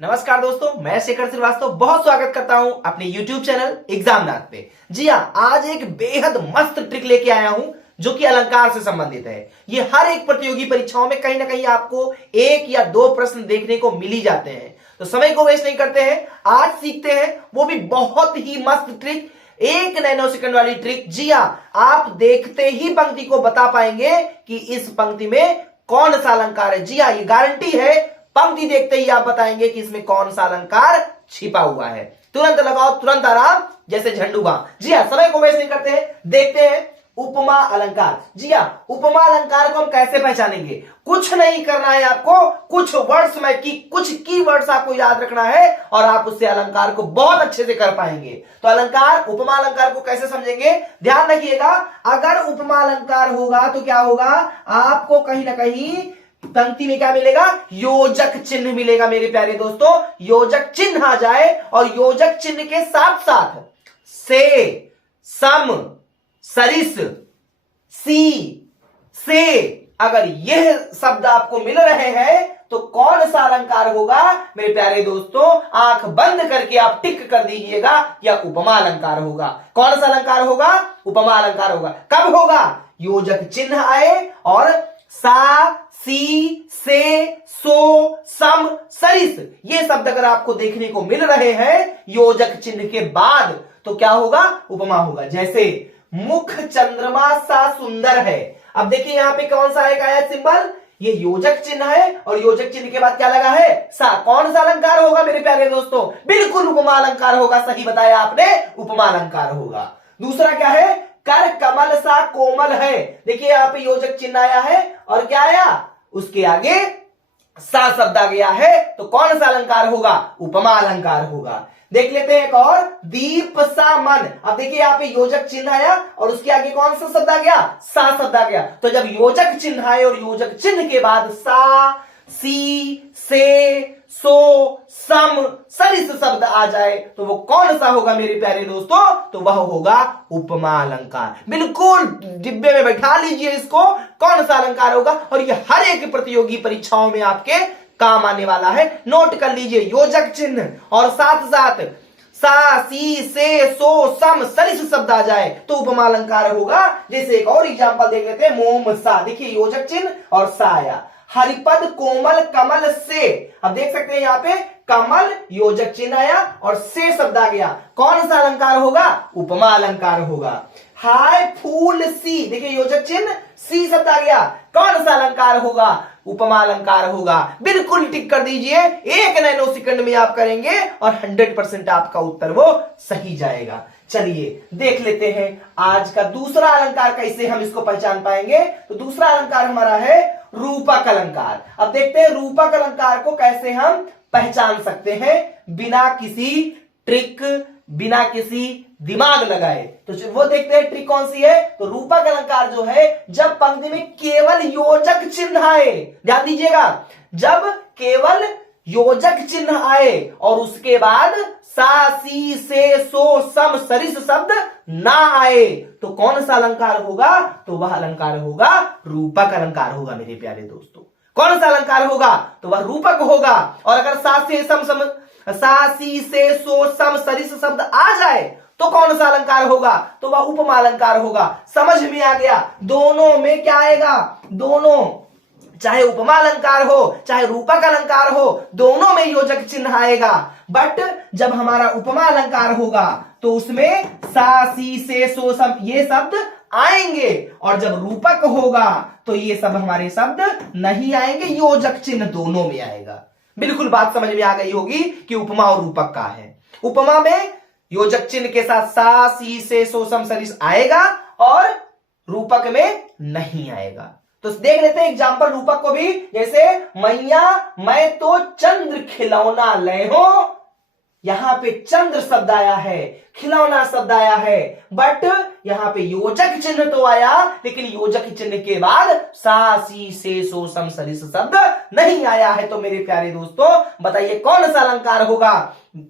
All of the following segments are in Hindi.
नमस्कार दोस्तों, मैं शेखर श्रीवास्तव बहुत स्वागत करता हूं अपने YouTube चैनल एग्जामनाथ पे। जी हाँ, आज एक बेहद मस्त ट्रिक लेके आया हूं जो कि अलंकार से संबंधित है। ये हर एक प्रतियोगी परीक्षाओं में कहीं ना कहीं आपको एक या दो प्रश्न देखने को मिल ही जाते हैं, तो समय को वेस्ट नहीं करते हैं, आज सीखते हैं वो भी बहुत ही मस्त ट्रिक, 1 नैनो सेकंड वाली ट्रिक। जी हाँ, आप देखते ही पंक्ति को बता पाएंगे कि इस पंक्ति में कौन सा अलंकार है। जी हाँ, ये गारंटी है, पंक्ति देखते ही आप बताएंगे कि इसमें कौन सा अलंकार छिपा हुआ है। तुरंत लगाओ, तुरंत आराम, जैसे झंडूबाम। जी हाँ, समय को वेस्ट नहीं करते हैं, देखते हैं उपमा अलंकार। जी हाँ, उपमा अलंकार को हम कैसे पहचानेंगे? कुछ नहीं करना है आपको, कुछ वर्ड्स में कुछ कीवर्ड्स आपको याद रखना है और आप उससे अलंकार को बहुत अच्छे से कर पाएंगे। तो अलंकार, उपमा अलंकार को कैसे समझेंगे? ध्यान रखिएगा, अगर उपमा अलंकार होगा तो क्या होगा, आपको कहीं ना कहीं पंक्ति में क्या मिलेगा? योजक चिन्ह मिलेगा। मेरे प्यारे दोस्तों, योजक चिन्ह आ जाए और योजक चिन्ह के साथ साथ से, सम, सरिस, सी, से, अगर यह शब्द आपको मिल रहे हैं तो कौन सा अलंकार होगा? मेरे प्यारे दोस्तों, आंख बंद करके आप टिक कर दीजिएगा, यह उपमा अलंकार होगा। कौन सा अलंकार होगा? उपमा अलंकार होगा। कब होगा? योजक चिन्ह आए और सा, सी, से, सो, सम, सरिस, ये शब्द अगर आपको देखने को मिल रहे हैं योजक चिन्ह के बाद, तो क्या होगा? उपमा होगा। जैसे मुख चंद्रमा सा सुंदर है। अब देखिए यहां पे कौन सा एक आया सिंबल, ये योजक चिन्ह है और योजक चिन्ह के बाद क्या लगा है? सा। कौन सा अलंकार होगा मेरे प्यारे दोस्तों? बिल्कुल उपमा अलंकार होगा। सही बताया आपने, उपमा अलंकार होगा। दूसरा क्या है? कर कमल सा कोमल है। देखिए यहां पे योजक चिन्ह आया है और क्या आया? उसके आगे सा शब्द आ गया है, तो कौन सा अलंकार होगा? उपमा अलंकार होगा। देख लेते हैं एक और, दीप सा मन। अब देखिए यहाँ पे योजक चिन्ह आया और उसके आगे कौन सा शब्द आ गया? सा शब्द आ गया। तो जब योजक चिन्ह आए और योजक चिन्ह के बाद सा, सी, से, सो, सम, सरिस शब्द आ जाए तो वो कौन सा होगा मेरे प्यारे दोस्तों? तो वह होगा उपमा अलंकार। बिल्कुल डिब्बे में बैठा लीजिए इसको, कौन सा अलंकार होगा, और ये हर एक प्रतियोगी परीक्षाओं में आपके काम आने वाला है। नोट कर लीजिए, योजक चिन्ह और साथ साथ सा, सी, से, सो, सम, सरिस शब्द आ जाए तो उपमा अलंकार होगा। जैसे एक और एग्जांपल देख लेते हैं, मोम सा। देखिए योजक चिन्ह और सा आया। हरिपद कोमल कमल से। अब देख सकते हैं यहाँ पे कमल योजक चिन्ह आया और से शब्द आ गया, कौन सा अलंकार होगा? उपमा अलंकार होगा। हाय फूल सी। देखिए योजक चिन्ह, सी शब्द आ गया, कौन सा अलंकार होगा? उपमा अलंकार होगा। बिल्कुल टिक कर दीजिए, 1 नैनो सेकंड में आप करेंगे और 100% आपका उत्तर वो सही जाएगा। चलिए देख लेते हैं आज का दूसरा अलंकार, कैसे हम इसको पहचान पाएंगे। तो दूसरा अलंकार हमारा है रूपक अलंकार। अब देखते हैं रूपक अलंकार को कैसे हम पहचान सकते हैं बिना किसी ट्रिक, बिना किसी दिमाग लगाए। तो वो देखते हैं ट्रिक कौन सी है। तो रूपक अलंकार जो है, जब पंक्ति में केवल योजक चिन्ह आए, ध्यान दीजिएगा, जब केवल योजक चिन्ह आए और उसके बाद सा, सी, से, सो, सम, सरिस शब्द ना आए तो कौन सा अलंकार होगा? तो वह अलंकार होगा रूपक अलंकार होगा। मेरे प्यारे दोस्तों, कौन सा अलंकार होगा? तो वह रूपक होगा। और अगर सा, से, सा, सी, से, सो, सम, सरिस शब्द आ जाए तो कौन सा अलंकार होगा? तो वह उपमा अलंकार होगा। समझ में आ गया? दोनों में क्या आएगा? दोनों, चाहे उपमा अलंकार हो चाहे रूपक अलंकार हो, दोनों में योजक चिन्ह आएगा। बट जब हमारा उपमा अलंकार होगा तो उसमें सा, सी, से, सो, सम ये शब्द आएंगे, और जब रूपक होगा तो ये सब हमारे शब्द नहीं आएंगे, योजक चिन्ह दोनों में आएगा। बिल्कुल बात समझ में आ गई होगी कि उपमा और रूपक का है। उपमा में योजक चिन्ह के साथ सा, सी, से, सो, सम, सरिस आएगा और रूपक में नहीं आएगा। तो देख लेते हैं एग्जाम्पल रूपक को भी। जैसे मैया मैं तो चंद्र खिलौना ले हो। यहां पे चंद्र शब्द आया है, खिलौना शब्द आया है, बट यहां पे योजक चिन्ह तो आया, लेकिन योजक चिन्ह के बाद सा, सी, से, सो, सम, सरिस शब्द नहीं आया है। तो मेरे प्यारे दोस्तों बताइए कौन सा अलंकार होगा?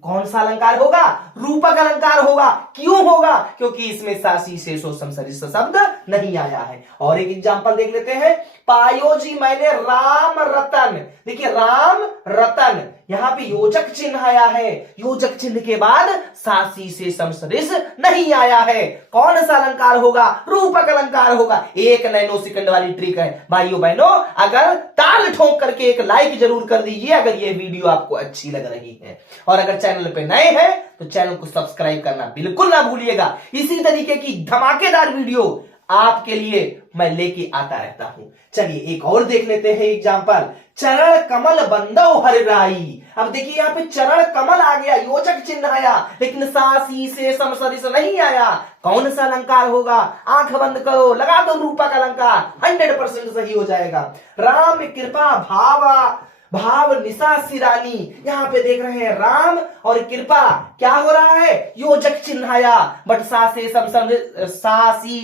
कौन सा अलंकार होगा? रूपक अलंकार होगा। क्यों होगा? क्योंकि इसमें सा, सी, से, सो, सम, सरिस शब्द नहीं आया है। और एक एग्जांपल देख लेते हैं, पायो जी मैंने राम रतन। देखिए राम रतन, यहाँ पे योजक चिन्ह आया है, योजक चिन्ह के बाद सासी से समसरिस नहीं आया है। कौन सा अलंकार होगा? रूपक अलंकार होगा। 1 नैनो सेकंड वाली ट्रिक है भाइयों बहनों, अगर ताल ठोक करके एक लाइक जरूर कर दीजिए अगर ये वीडियो आपको अच्छी लग रही है, और अगर चैनल पे नए हैं तो चैनल को सब्सक्राइब करना बिल्कुल ना भूलिएगा। इसी तरीके की धमाकेदार वीडियो आपके लिए मैं लेके आता रहता हूं। चलिए एक और देख लेते हैं एग्जाम्पल। चरण कमल बंदो हर राई। अब देखिए यहाँ पे चरण कमल आ गया, योजक चिन्ह आया, लेकिन सासी से समसरिस नहीं आया। कौन सा अलंकार होगा? आंख बंद करो, लगा दो रूपक अलंकार, 100% सही हो जाएगा। राम कृपा भाव निशा सिरानी। यहाँ पे देख रहे हैं राम और कृपा, क्या हो रहा है? योजक चिन्ह आया, बट सासी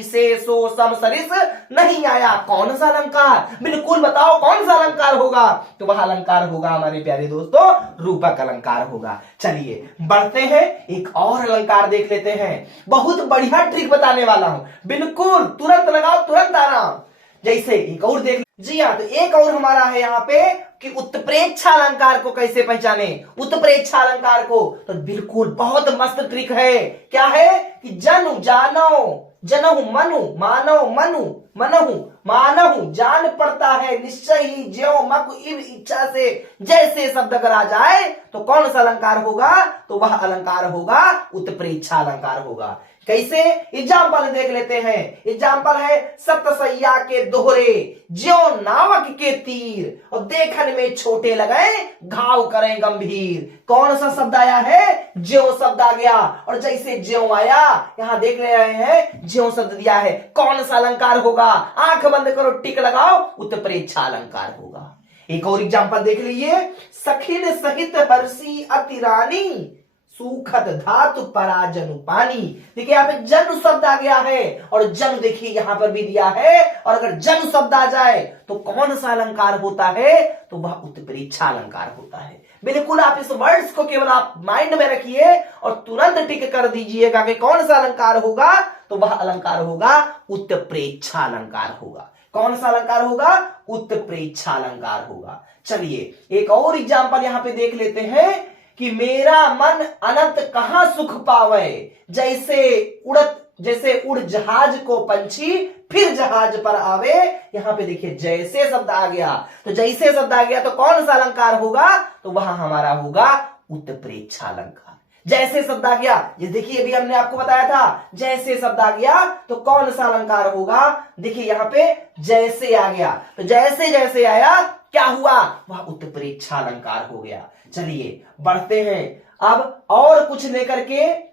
से सो समसरिस नहीं आया। कौन सा अलंकार? बिल्कुल बताओ कौन सा अलंकार होगा? तो वह अलंकार होगा हमारे प्यारे दोस्तों रूपक अलंकार होगा। चलिए बढ़ते हैं, एक और अलंकार देख लेते हैं। बहुत बढ़िया ट्रिक बताने वाला हूं, बिल्कुल तुरंत लगाओ, तुरंत आराम। जैसे एक और देख, जी हाँ, तो एक और हमारा है यहाँ पे कि उत्प्रेक्षा अलंकार को कैसे पहचाने। उत्प्रेक्षा अलंकार को तो बिल्कुल बहुत मस्त ट्रिक है। क्या है कि जनु जानो, जनहु मनु, मानव मनु, मनहु मानहु, जान पड़ता है निश्चय ही, ज्यों मक इव इच्छा से जैसे शब्द अगर आ जाए तो कौन सा अलंकार होगा? तो वह अलंकार होगा उत्प्रेक्षा अलंकार होगा। कैसे? एग्जाम्पल देख लेते हैं। एग्जाम्पल है सतसैया के दोहरे, ज्यो नावक के तीर, और देखन में छोटे लगे घाव करें गंभीर। कौन सा शब्द आया है? ज्यो शब्द आ गया, और जैसे ज्यो आया यहां देख रहे हैं ज्यो शब्द दिया है। कौन सा अलंकार होगा? आंख बंद करो, टिक लगाओ, उत्प्रेक्षा अलंकार होगा। एक और एग्जाम्पल देख लीजिए। सखिन सहित हर्षी अति रानी, सुखद धातु पराजनु पानी। देखिए यहाँ पे जन शब्द आ गया है, और जन देखिए यहां पर भी दिया है, और अगर जन शब्द आ जाए तो कौन सा अलंकार होता है? तो वह उत्प्रेक्षा अलंकार होता है। बिल्कुल आप इस वर्ड्स को केवल आप माइंड में रखिए और तुरंत टिक कर दीजिएगा कि कौन सा अलंकार होगा? तो वह अलंकार होगा उत्प्रेक्षा अलंकार होगा। कौन सा अलंकार होगा? उत्प्रेक्षा अलंकार होगा। चलिए एक और एग्जाम्पल यहां पे देख लेते हैं कि मेरा मन अनंत कहां सुख पावे, जैसे उड़ जहाज को पंछी फिर जहाज पर आवे। यहां पे देखिए जैसे शब्द आ गया, तो जैसे शब्द आ गया तो कौन सा अलंकार होगा? तो वहां हमारा होगा उत्प्रेक्षा अलंकार। जैसे शब्द आ गया, ये देखिए अभी हमने आपको बताया था, जैसे शब्द आ गया तो कौन सा अलंकार होगा? देखिए यहाँ पे जैसे आ गया, तो जैसे जैसे आया क्या हुआ? वह उत्प्रेक्षा अलंकार हो गया। चलिए बढ़ते हैं, अब और कुछ लेकर के।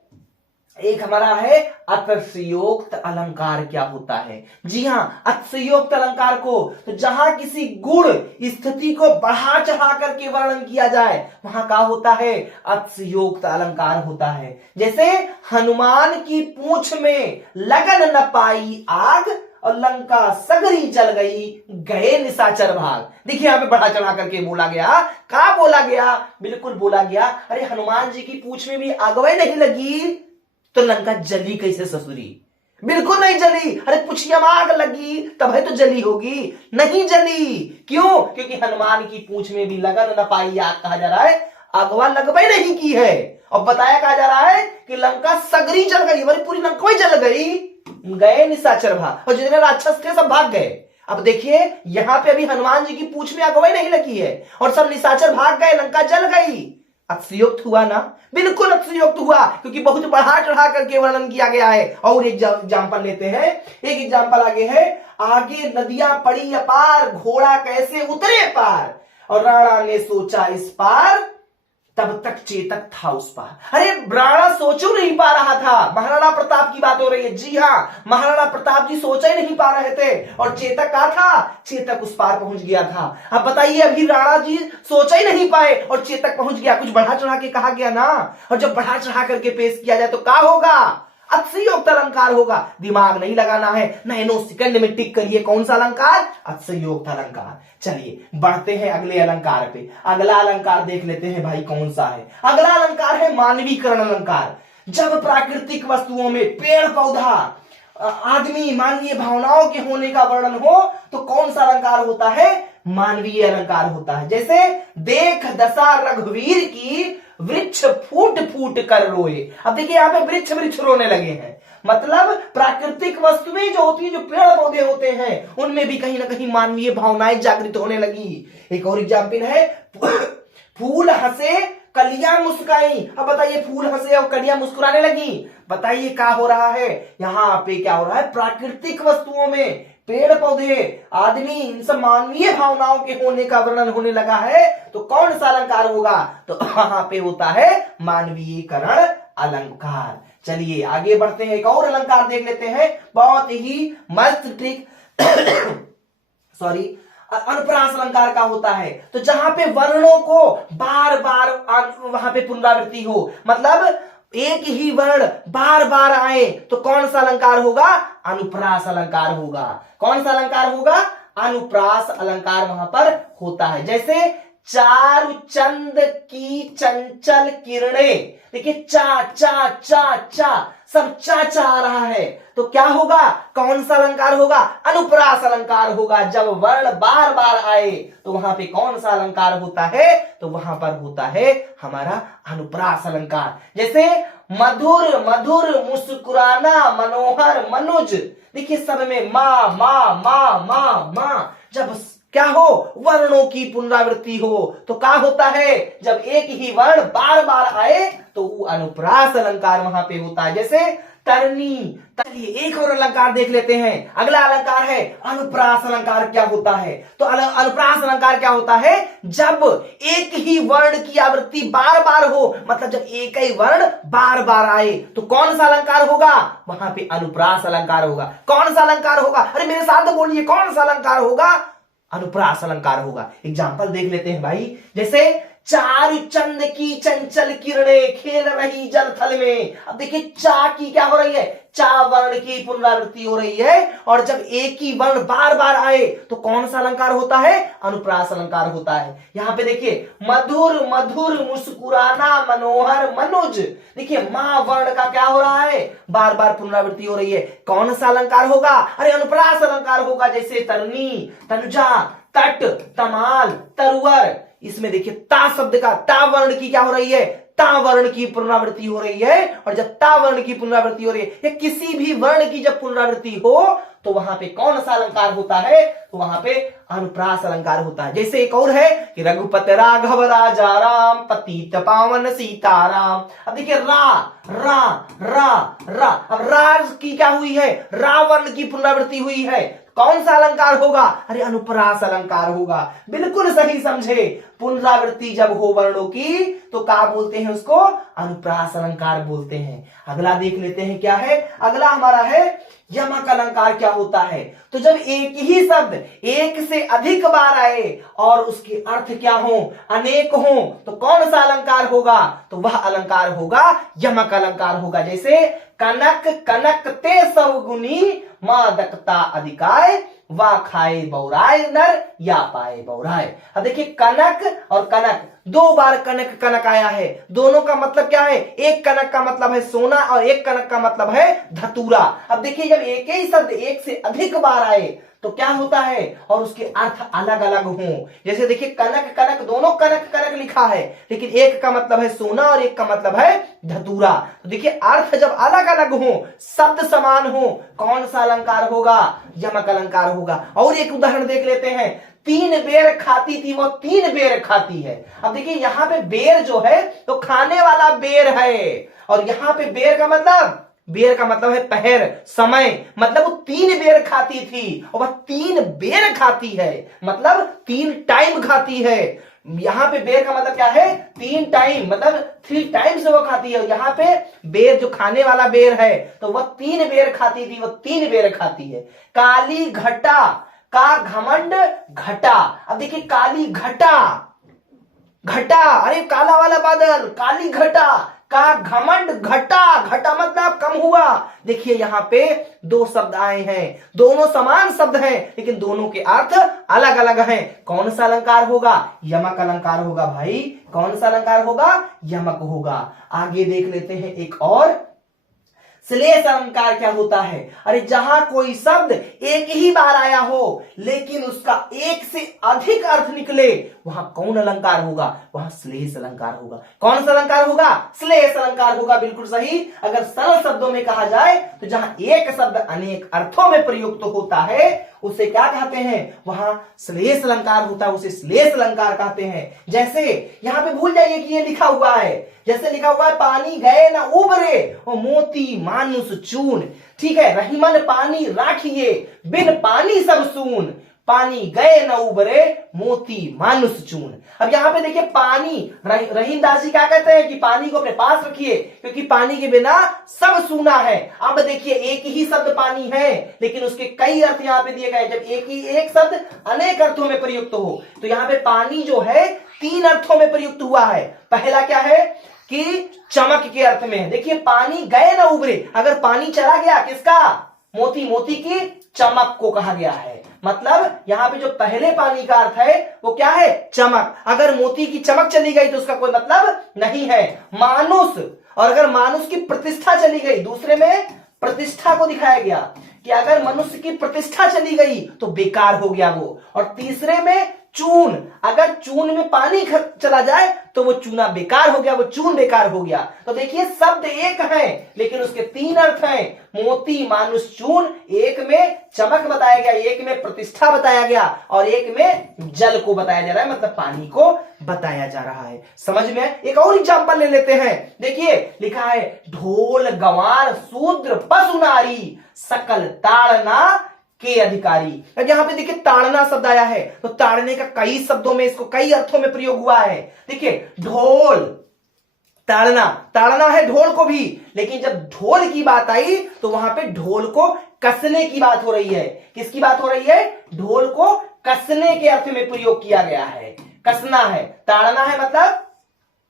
एक हमारा है अतिशयोक्त अलंकार। क्या होता है? जी हां, अतिशयोक्त अलंकार को तो जहां किसी गुण स्थिति को बढ़ा चढ़ा करके वर्णन किया जाए वहां क्या होता है? अतिशयोक्त अलंकार होता है। जैसे हनुमान की पूंछ में लगन न पाई आग, और लंका सगरी जल गई, गए निशाचर भाग। देखिए यहाँ पे बढ़ा चढ़ा करके बोला गया। क्या बोला गया? बिल्कुल बोला गया, अरे हनुमान जी की पूंछ में भी आगवे नहीं लगी तो लंका जली कैसे ससुरी? बिल्कुल नहीं जली। अरे पुछिया में आग लगी तब है तो जली होगी, नहीं जली। क्यों? क्योंकि हनुमान की पूंछ में भी लगन न पाई आग कहा जा रहा है, अगवा लगवाई नहीं की है। और बताया कहा जा रहा है कि लंका सगरी जल गई, हमारी पूरी लंका ही जल गई, गए निशाचर भाग, और जितने राक्षस थे सब भाग गए। अब देखिए यहां पे अभी हनुमान जी की पूंछ में अगवाई नहीं लगी है और सब निशाचर भाग गए, लंका जल गई। अतिशयोक्त हुआ ना? बिल्कुल अतिशयोक्त हुआ, क्योंकि बहुत बढ़ा चढ़ा करके वर्णन किया गया है। और एक एग्जाम्पल लेते हैं। एक एग्जाम्पल आगे है, आगे नदियां पड़ी अपार, घोड़ा कैसे उतरे पार, और राणा ने सोचा इस पार, तब तक चेतक था उस पार। अरे राणा सोचो नहीं पा रहा था, महाराणा प्रताप की बात हो रही है। जी हां, महाराणा प्रताप जी सोचा ही नहीं पा रहे थे, और चेतक का था, चेतक उस पार पहुंच गया था। अब बताइए, अभी राणा जी सोचा ही नहीं पाए और चेतक पहुंच गया। कुछ बढ़ा चढ़ा के कहा गया ना, और जब बढ़ा चढ़ा करके पेश किया जाए तो क्या होगा? अतिशयोक्त अलंकार होगा। दिमाग नहीं लगाना है, नैनो सेकंड में टिक करिए कौन सा अलंकार? अतिशयोक्त अलंकार। चलिए बढ़ते हैं अगले अलंकार पे। अगला अलंकार देख लेते हैं भाई कौन सा है। अगला अलंकार है मानवीकरण अलंकार। जब प्राकृतिक वस्तुओं में पेड़ पौधा, आदमी, मानवीय भावनाओं के होने का वर्णन हो तो कौन सा अलंकार होता है? मानवीय अलंकार होता है। जैसे देख दशा रघुवीर की, वृक्ष फूट फूट कर रोए। अब देखिए यहां पे वृक्ष वृक्ष रोने लगे हैं, मतलब प्राकृतिक वस्तुएं जो होती है, जो पेड़ पौधे होते हैं, उनमें भी कहीं ना कहीं मानवीय भावनाएं जागृत होने लगी। एक और एग्जाम्पल है, फूल हंसे कलियां मुस्काई। अब बताइए, फूल हंसे और कलियां मुस्कुराने लगी, बताइए क्या हो रहा है यहाँ पे? क्या हो रहा है? प्राकृतिक वस्तुओं में पेड़ पौधे, आदमी, इन सब मानवीय भावनाओं के होने का वर्णन होने लगा है। तो कौन सा अलंकार होगा? तो वहां पे होता है मानवीयकरण अलंकार। चलिए आगे बढ़ते हैं, एक और अलंकार देख लेते हैं, बहुत ही मस्त ट्रिक सॉरी अनुप्रास अलंकार का होता है। तो जहां पे वर्णों को बार बार वहां पे पुनरावृत्ति हो, मतलब एक ही वर्ण बार बार आए, तो कौन सा अलंकार होगा? अनुप्रास अलंकार होगा। कौन सा अलंकार होगा? अनुप्रास अलंकार वहां पर होता है। जैसे चारु चंद की चंचल किरणें, देखिए चा चा चा चा, सब चा चा आ रहा है, तो क्या होगा? कौन सा अलंकार होगा? अनुप्रास अलंकार होगा। जब वर्ण बार बार आए तो वहां पे कौन सा अलंकार होता है? तो वहां पर होता है हमारा अनुप्रास अलंकार। जैसे मधुर मधुर मुस्कुराना मनोहर मनुज, देखिए सब में मां मां मां मां मां, जब क्या हो? वर्णों की पुनरावृत्ति हो, तो क्या होता है? जब एक ही वर्ण बार बार आए तो वो अनुप्रास अलंकार वहां पे होता है। जैसे तरनी। चलिए एक और अलंकार देख लेते हैं। अगला अलंकार है अनुप्रास अलंकार। क्या होता है? तो अनुप्रास अलंकार क्या होता है? जब एक ही वर्ण की आवृत्ति बार बार हो, मतलब जब एक ही वर्ण बार बार आए, तो कौन सा अलंकार होगा? वहां पे अनुप्रास अलंकार होगा। कौन सा अलंकार होगा? अरे मेरे साथ तो बोलिए, कौन सा अलंकार होगा? अनुप्रास अलंकार होगा। एग्जाम्पल देख लेते हैं भाई। जैसे चारु चंद की चंचल किरणें खेल रही जल थल में। अब देखिए चा की क्या हो रही है? चा वर्ण की पुनरावृत्ति हो रही है, और जब एक ही वर्ण बार बार आए तो कौन सा अलंकार होता है? अनुप्रास अलंकार होता है। यहां पे देखिए मधुर मधुर मुस्कुराना मनोहर मनुज, देखिए मां वर्ण का क्या हो रहा है? बार बार पुनरावृत्ति हो रही है। कौन सा अलंकार होगा? अरे अनुप्रास अलंकार होगा। जैसे तरनी, तनुजा, तट, तमाल, तरुवर, इसमें देखिए ता शब्द का, ता वर्ण की क्या हो रही है? ता वर्ण की पुनरावृत्ति हो रही है। और जब ता वर्ण की पुनरावृत्ति हो रही है, या किसी भी वर्ण की जब पुनरावृत्ति हो, तो वहां पे कौन सा अलंकार होता है? तो वहां पे अनुप्रास अलंकार होता है। जैसे एक और है कि रघुपति राघव राजा राम पतित पावन सीताराम। अब देखिए रा रा रा रा, अब रा की क्या हुई है? रावण की पुनरावृत्ति हुई है। कौन सा अलंकार होगा? अरे अनुप्रास अलंकार होगा। बिल्कुल सही समझे। पुनरावृत्ति जब हो वर्णों की तो क्या बोलते हैं? उसको अनुप्रास अलंकार बोलते हैं। अगला देख लेते हैं क्या है। अगला हमारा है यमक अलंकार। क्या होता है? तो जब एक ही शब्द एक से अधिक बार आए और उसके अर्थ क्या हो? अनेक हो, तो कौन सा अलंकार होगा? तो वह अलंकार होगा यमक अलंकार होगा। जैसे कनक कनक ते सवगुनी मादकता अधिकाय, वा खाए बौराय नर या पाए बौराय। अब देखिए कनक और कनक, दो बार कनक कनक आया है। दोनों का मतलब क्या है? एक कनक का मतलब है सोना और एक कनक का मतलब है धतूरा। अब देखिए जब एक ही शब्द एक से अधिक बार आए तो क्या होता है? और उसके अर्थ अलग अलग हों। जैसे देखिए कनक कनक, दोनों कनक कनक लिखा है, लेकिन एक का मतलब है सोना और एक का मतलब है धतूरा। तो देखिए अर्थ जब अलग अलग हो, शब्द समान हो, कौन सा अलंकार होगा? यमक अलंकार होगा। और एक उदाहरण देख लेते हैं। तीन बेर खाती थी वो तीन बेर खाती है। अब देखिए यहां पे बेर जो है तो खाने वाला बेर है, और यहां पे बेर का मतलब है पहर, समय, मतलब वो तीन बेर खाती थी और वह तीन बेर खाती है, मतलब तीन टाइम खाती है। यहां पे बेर का मतलब क्या है? तीन टाइम, मतलब 3 टाइम्स वो खाती है। यहां पे बेर जो खाने वाला बेर है तो वह तीन बेर खाती थी, वह तीन बेर खाती है। काली घटा का घमंड घटा। अब देखिए काली घटा, घटा, अरे काला वाला बादल, काली घटा का घमंड घटा, घटा मतलब कम हुआ। देखिए यहां पे दो शब्द आए हैं, दोनों समान शब्द हैं लेकिन दोनों के अर्थ अलग अलग हैं। कौन सा अलंकार होगा? यमक अलंकार होगा भाई। कौन सा अलंकार होगा? यमक होगा। आगे देख लेते हैं एक और। श्लेष अलंकार क्या होता है? अरे जहां कोई शब्द एक ही बार आया हो लेकिन उसका एक से अधिक अर्थ निकले, वहां कौन अलंकार होगा? वहां श्लेष अलंकार होगा। कौन सा अलंकार होगा? श्लेष अलंकार होगा। बिल्कुल सही। अगर सरल शब्दों में कहा जाए तो जहां एक शब्द अनेक अर्थों में प्रयुक्त होता है उसे क्या कहते हैं? वहां श्लेष अलंकार होता है, उसे श्लेष अलंकार कहते हैं। जैसे यहां पे भूल जाइए कि ये लिखा हुआ है, जैसे लिखा हुआ है पानी गए न उबरे और मोती मानुष चून। ठीक है, रहीमन पानी राखिए बिन पानी सब सून, पानी गए न उबरे मोती मानुष चून। अब यहां पे देखिए पानी, रहीम दास जी क्या कहते हैं कि पानी को अपने पास रखिए क्योंकि पानी के बिना सब सूना है। अब देखिए एक ही शब्द पानी है लेकिन उसके कई अर्थ यहां पे दिए गए। जब एक शब्द अनेक अर्थों में प्रयुक्त हो तो यहां पे पानी जो है 3 अर्थों में प्रयुक्त हुआ है। पहला क्या है कि चमक के अर्थ में। देखिए पानी गए न उबरे, अगर पानी चला गया किसका? मोती, मोती की चमक को कहा गया है। मतलब यहां पे जो पहले पानी का अर्थ है वो क्या है? चमक। अगर मोती की चमक चली गई तो उसका कोई मतलब नहीं है। मानुष, और अगर मानुष की प्रतिष्ठा चली गई, दूसरे में प्रतिष्ठा को दिखाया गया कि अगर मनुष्य की प्रतिष्ठा चली गई तो बेकार हो गया वो। और तीसरे में चून, अगर चून में पानी चला जाए तो वो चूना बेकार हो गया, वो चून बेकार हो गया। तो देखिए शब्द एक है लेकिन उसके 3 अर्थ हैं। मोती मानुष चून, एक में चमक बताया गया, एक में प्रतिष्ठा बताया गया और एक में जल को बताया जा रहा है, मतलब पानी को बताया जा रहा है। समझ में? एक और एग्जांपल ले लेते हैं। देखिए लिखा है ढोल गंवार शूद्र पशु नारी सकल ताड़ना के अधिकारी। अब यहां पे देखिए ताड़ना शब्द आया है तो ताड़ने का कई शब्दों में, इसको कई अर्थों में प्रयोग हुआ है। देखिए ढोल, ताड़ना, ताड़ना है ढोल को भी, लेकिन जब ढोल की बात आई तो वहां पे ढोल को कसने की बात हो रही है। किसकी बात हो रही है? ढोल को कसने के अर्थ में प्रयोग किया गया है। कसना है, ताड़ना है मतलब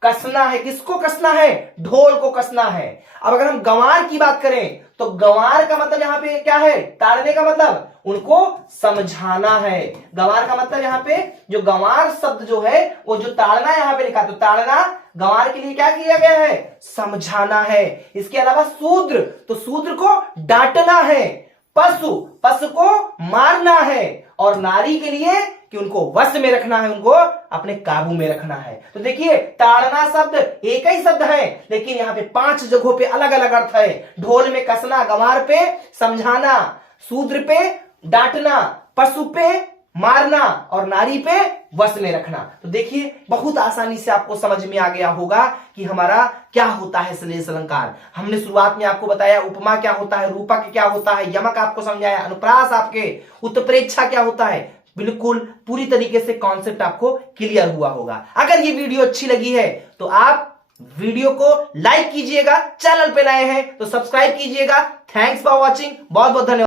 कसना है। किसको कसना है? ढोल को कसना है। अब अगर हम गंवार की बात करें तो गंवार का मतलब यहां पे क्या है? ताड़ने का मतलब उनको समझाना है। गंवार का मतलब यहां पे जो गंवार शब्द जो है वो जो ताड़ना यहां पे लिखा, तो ताड़ना गंवार के लिए क्या किया गया है? समझाना है। इसके अलावा शूद्र, तो शूद्र को डांटना है। पशु, पशु को मारना है। और नारी के लिए कि उनको वश में रखना है, उनको अपने काबू में रखना है। तो देखिए ताड़ना शब्द एक ही शब्द है लेकिन यहाँ पे 5 जगहों पे अलग अलग अर्थ है। ढोल में कसना, गंवार पे समझाना, शूद्र पे डांटना, पशु पे मारना और नारी पे वश में रखना। तो देखिए बहुत आसानी से आपको समझ में आ गया होगा कि हमारा क्या होता है श्लेष अलंकार। हमने शुरुआत में आपको बताया उपमा क्या होता है, रूपक क्या होता है, यमक आपको समझाया, अनुप्रास आपके, उत्प्रेक्षा क्या होता है। बिल्कुल पूरी तरीके से कॉन्सेप्ट आपको क्लियर हुआ होगा। अगर ये वीडियो अच्छी लगी है तो आप वीडियो को लाइक कीजिएगा, चैनल पे नए हैं तो सब्सक्राइब कीजिएगा। थैंक्स फॉर वॉचिंग, बहुत बहुत धन्यवाद।